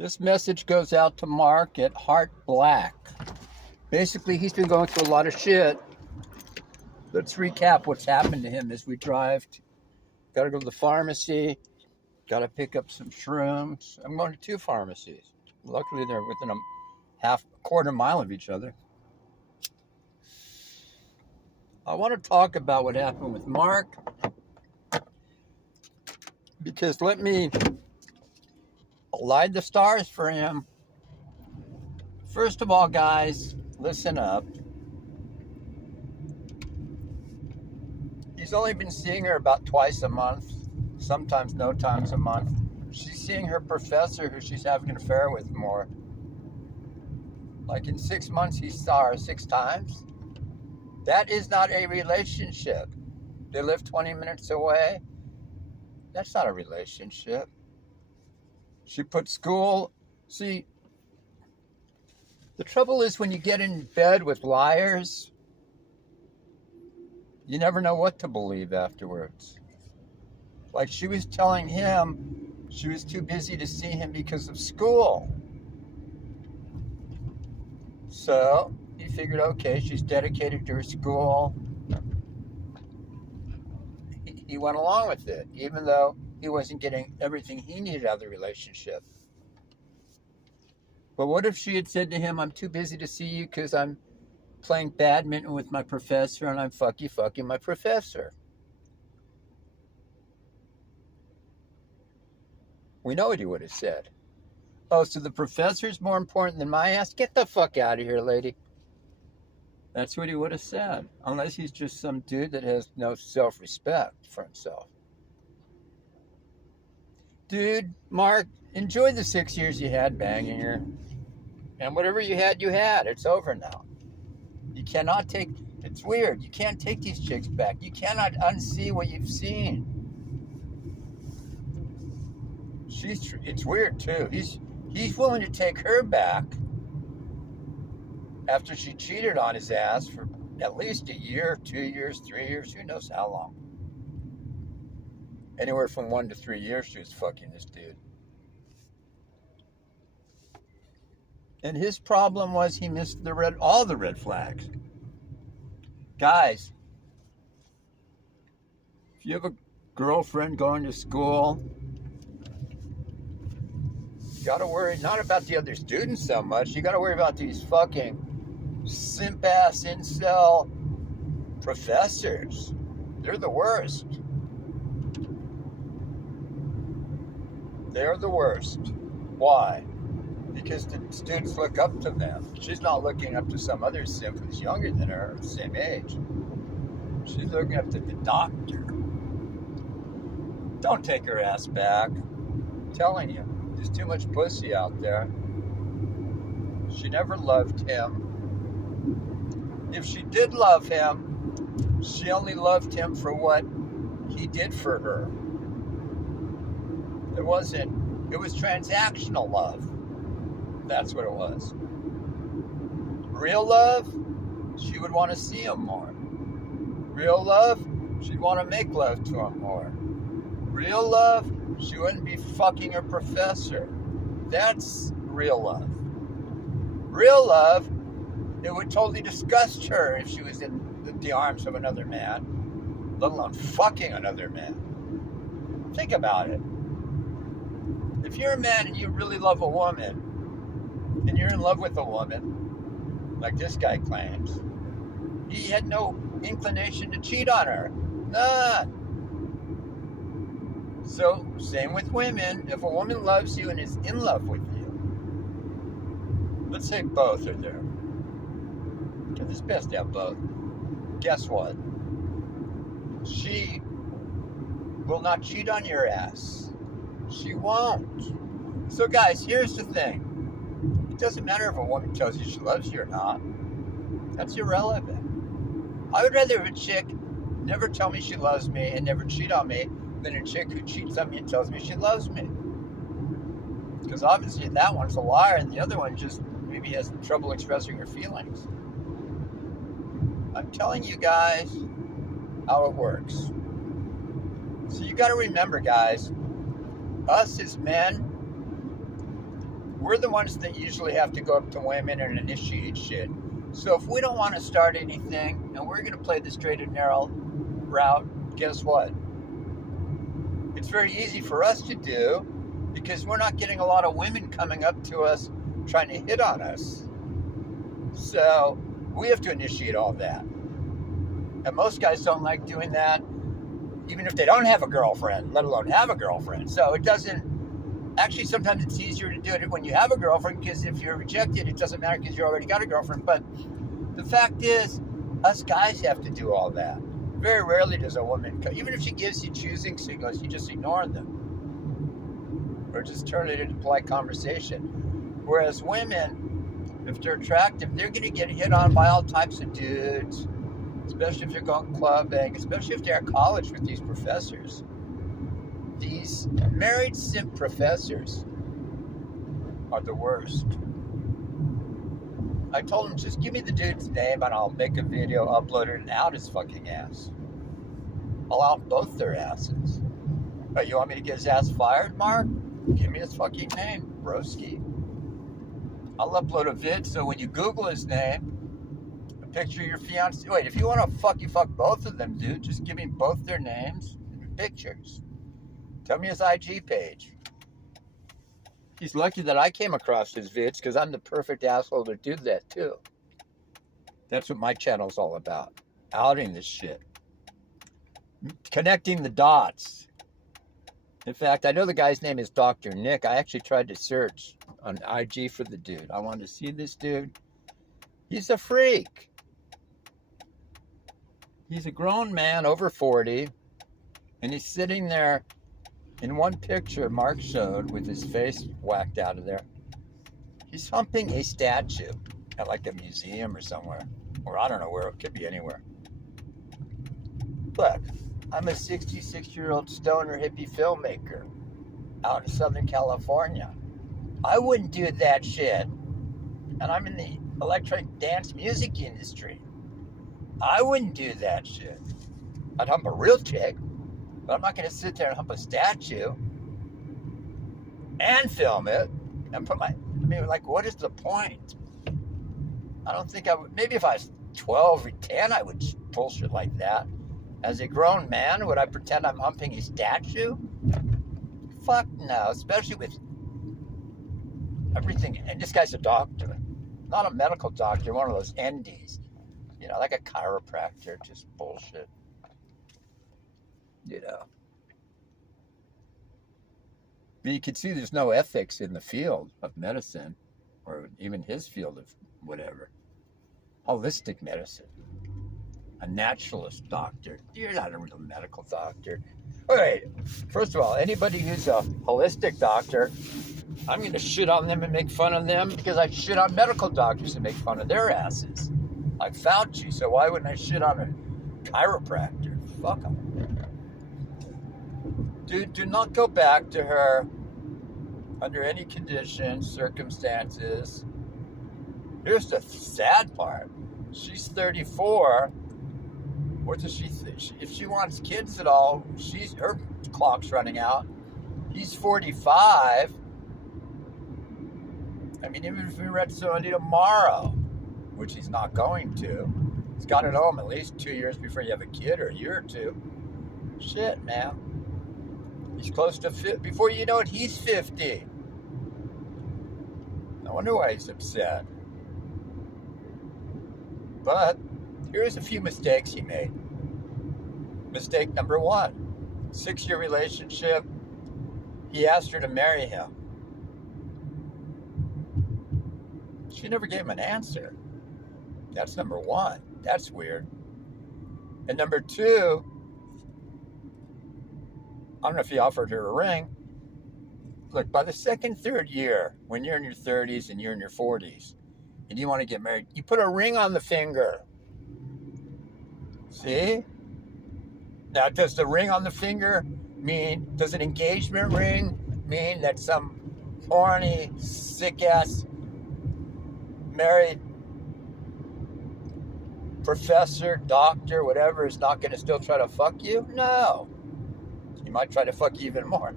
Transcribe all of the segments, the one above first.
This message goes out to Mark at Heart Black. Basically, he's been going through a lot of shit. Let's recap what's happened to him as we drive. Got to go to the pharmacy. Got to pick up some shrooms. I'm going to 2 pharmacies. Luckily, they're within a quarter mile of each other. I want to talk about what happened with Mark, because let me align the stars for him. First of all, guys, listen up. He's only been seeing her about twice a month, sometimes no times a month. She's seeing her professor, who she's having an affair with, more. Like in 6 months, he saw her 6 times. That is not a relationship. They live 20 minutes away. That's not a relationship. She put school. See, the trouble is when you get in bed with liars, you never know what to believe afterwards. Like, she was telling him she was too busy to see him because of school. So he figured, okay, she's dedicated to her school. He went along with it, even though he wasn't getting everything he needed out of the relationship. But what if she had said to him, I'm too busy to see you because I'm playing badminton with my professor and I'm fucking my professor? We know what he would have said. Oh, so the professor's more important than my ass? Get the fuck out of here, lady. That's what he would have said. Unless he's just some dude that has no self-respect for himself. Dude, Mark, enjoy the 6 years you had banging her. And whatever you had, you had. It's over now. You cannot take... It's weird. You can't take these chicks back. You cannot unsee what you've seen. It's weird, too. He's willing to take her back after she cheated on his ass for at least a year, 2 years, 3 years, who knows how long. Anywhere from 1 to 3 years she was fucking this dude. And his problem was he missed all the red flags. Guys, if you have a girlfriend going to school, you gotta worry not about the other students so much. You gotta worry about these fucking simp-ass incel professors. They're the worst. They're the worst. Why? Because the students look up to them. She's not looking up to some other simp who's younger than her, same age. She's looking up to the doctor. Don't take her ass back. I'm telling you, there's too much pussy out there. She never loved him. If she did love him, she only loved him for what he did for her. It was transactional love. That's what it was. Real love, she would want to see him more. Real love, she'd want to make love to him more. Real love, she wouldn't be fucking her professor. That's real love. Real love, it would totally disgust her if she was in the arms of another man, let alone fucking another man. Think about it. If you're a man and you really love a woman, and you're in love with a woman, like this guy claims, he had no inclination to cheat on her. None. So, same with women. If a woman loves you and is in love with you, let's say both are there, because it's best to have both. Guess what? She will not cheat on your ass. She won't. So guys, here's the thing. It doesn't matter if a woman tells you she loves you or not. That's irrelevant. I would rather have a chick never tell me she loves me and never cheat on me than a chick who cheats on me and tells me she loves me. Because obviously that one's a liar and the other one just maybe has trouble expressing her feelings. I'm telling you guys how it works. So you got to remember, guys, us as men, we're the ones that usually have to go up to women and initiate shit. So if we don't want to start anything and we're going to play the straight and narrow route, guess what? It's very easy for us to do because we're not getting a lot of women coming up to us trying to hit on us. So we have to initiate all that. And most guys don't like doing that, even if they don't have a girlfriend, let alone have a girlfriend. So it doesn't, actually sometimes it's easier to do it when you have a girlfriend, because if you're rejected, it doesn't matter because you already got a girlfriend. But the fact is, us guys have to do all that. Very rarely does a woman, even if she gives you choosing signals, you just ignore them. Or just turn it into polite conversation. Whereas women, if they're attractive, they're going to get hit on by all types of dudes, especially if you're going clubbing, especially if they're at college with these professors. These married simp professors are the worst. I told him, just give me the dude's name and I'll make a video, upload it, and out his fucking ass. I'll out both their asses. But you want me to get his ass fired, Mark? Give me his fucking name, broski. I'll upload a vid so when you Google his name, a picture of your fiance. Wait, if you want to fuck, you fuck both of them, dude. Just give me both their names and pictures. Tell me his IG page. He's lucky that I came across his vids because I'm the perfect asshole to do that too. That's what my channel's all about. Outing this shit. Connecting the dots. In fact, I know the guy's name is Dr. Nick. I actually tried to search on IG for the dude. I wanted to see this dude. He's a freak. He's a grown man over 40. And he's sitting there in one picture Mark showed with his face whacked out of there. He's humping a statue at like a museum or somewhere. Or I don't know where. It could be anywhere. Look, I'm a 66-year-old stoner hippie filmmaker out in Southern California. I wouldn't do that shit. And I'm in the electronic dance music industry. I wouldn't do that shit. I'd hump a real chick. But I'm not going to sit there and hump a statue and film it and put my, what is the point? I don't think I would, maybe if I was 12 or 10, I would pull shit like that. As a grown man, would I pretend I'm humping a statue? Fuck no, especially with everything. And this guy's a doctor, not a medical doctor, one of those NDs, like a chiropractor, just bullshit. But you can see there's no ethics in the field of medicine, or even his field of whatever. Holistic medicine. A naturalist doctor. You're not a real medical doctor. Wait, first of all, anybody who's a holistic doctor, I'm going to shit on them and make fun of them because I shit on medical doctors and make fun of their asses. Like Fauci, so why wouldn't I shit on a chiropractor? Fuck them. Dude, do not go back to her under any conditions, circumstances. Here's the sad part. She's 34. What does she think? If she wants kids at all, her clock's running out. He's 45. I mean, even if we read somebody tomorrow, which he's not going to, he's got it home at least 2 years before you have a kid, or a year or two. Shit, man. He's close to 50. Before you know it, he's 50. No wonder why he's upset. But here's a few mistakes he made. Mistake number 1. 6-year relationship. He asked her to marry him. She never gave him an answer. That's number 1. That's weird. And number 2, I don't know if he offered her a ring. Look, by the second, third year, when you're in your 30s and you're in your 40s, and you want to get married, you put a ring on the finger. See? Now, does the ring on the finger does an engagement ring mean that some horny, sick-ass, married professor, doctor, whatever, is not going to still try to fuck you? No. He might try to fuck you even more.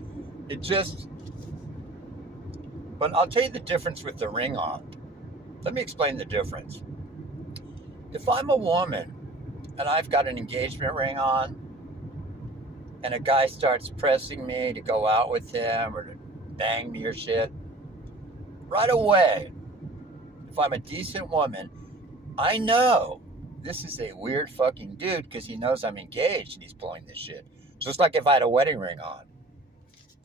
But I'll tell you the difference with the ring on. Let me explain the difference. If I'm a woman and I've got an engagement ring on, and a guy starts pressing me to go out with him or to bang me or shit, right away, if I'm a decent woman, I know this is a weird fucking dude because he knows I'm engaged and he's pulling this shit. Just like if I had a wedding ring on.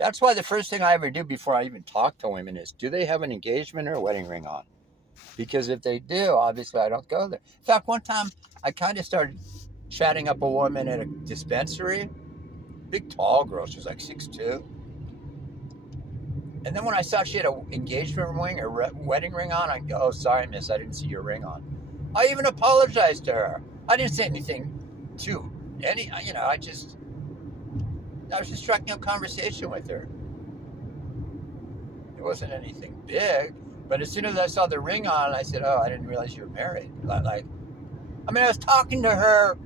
That's why the first thing I ever do before I even talk to women is, do they have an engagement or a wedding ring on? Because if they do, obviously I don't go there. In fact, one time I kind of started chatting up a woman at a dispensary. Big, tall girl. She was like 6'2". And then when I saw she had an engagement ring or wedding ring on, I go, oh, sorry, miss, I didn't see your ring on. I even apologized to her. I didn't say anything to any, I was just striking up conversation with her. It wasn't anything big, but as soon as I saw the ring on, I said, oh, I didn't realize you were married. I was talking to her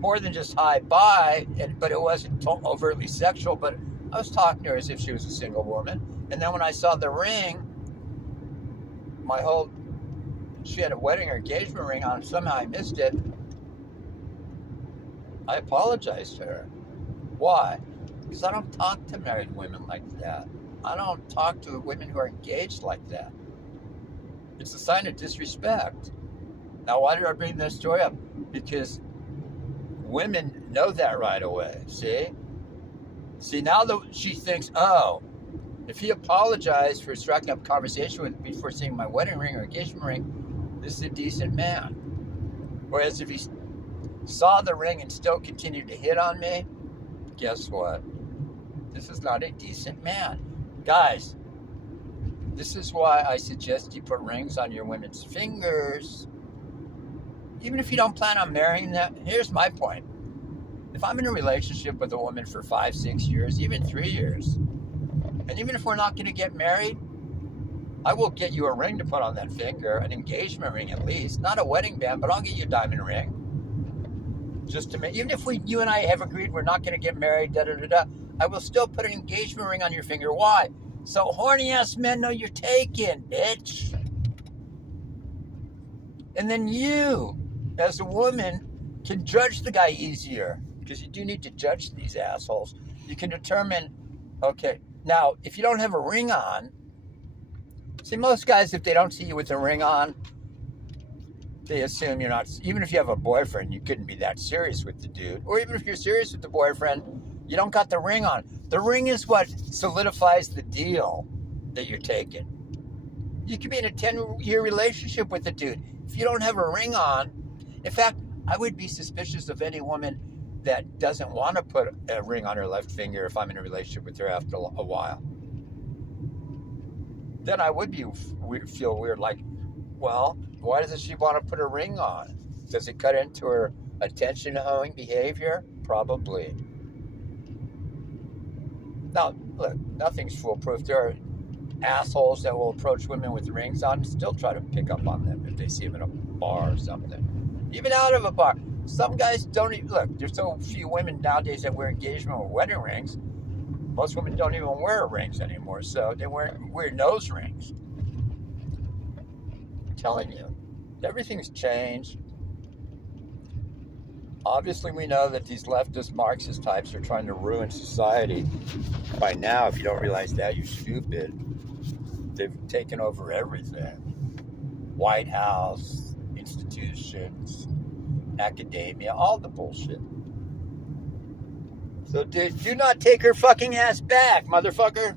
more than just hi, bye, but it wasn't overtly sexual, but I was talking to her as if she was a single woman. And then when I saw the ring, she had a wedding or engagement ring on, somehow I missed it. I apologized to her. Why? Because I don't talk to married women like that. I don't talk to women who are engaged like that. It's a sign of disrespect. Now, why did I bring this story up? Because women know that right away. See, now that she thinks, oh, if he apologized for striking up conversation with me before seeing my wedding ring or engagement ring, this is a decent man. Whereas if he saw the ring and still continued to hit on me, guess what? This is not a decent man. Guys, this is why I suggest you put rings on your women's fingers. Even if you don't plan on marrying them, here's my point. If I'm in a relationship with a woman for 5, 6 years, even 3 years, and even if we're not going to get married, I will get you a ring to put on that finger, an engagement ring at least, not a wedding band, but I'll get you a diamond ring. Just to make, even if you and I have agreed we're not going to get married, I will still put an engagement ring on your finger. Why? So horny ass men know you're taken, bitch. And then you, as a woman, can judge the guy easier, because you do need to judge these assholes. You can determine, okay, now if you don't have a ring on, see, most guys, if they don't see you with a ring on, they assume you're not, even if you have a boyfriend, you couldn't be that serious with the dude. Or even if you're serious with the boyfriend, you don't got the ring on. The ring is what solidifies the deal that you're taking. You could be in a 10-year relationship with the dude. If you don't have a ring on, in fact, I would be suspicious of any woman that doesn't want to put a ring on her left finger if I'm in a relationship with her after a while. Then I would feel weird, like, well, why doesn't she want to put a ring on? Does it cut into her attention-hoeing behavior? Probably. Now, look, nothing's foolproof. There are assholes that will approach women with rings on and still try to pick up on them if they see them in a bar or something. Even out of a bar. Some guys don't even, look, there's so few women nowadays that wear engagement or wedding rings. Most women don't even wear rings anymore, so they wear nose rings. I'm telling you, everything's changed. Obviously, we know that these leftist Marxist types are trying to ruin society. By now, if you don't realize that, you're stupid. They've taken over everything. White House, institutions, academia, all the bullshit. So do not take her fucking ass back, motherfucker.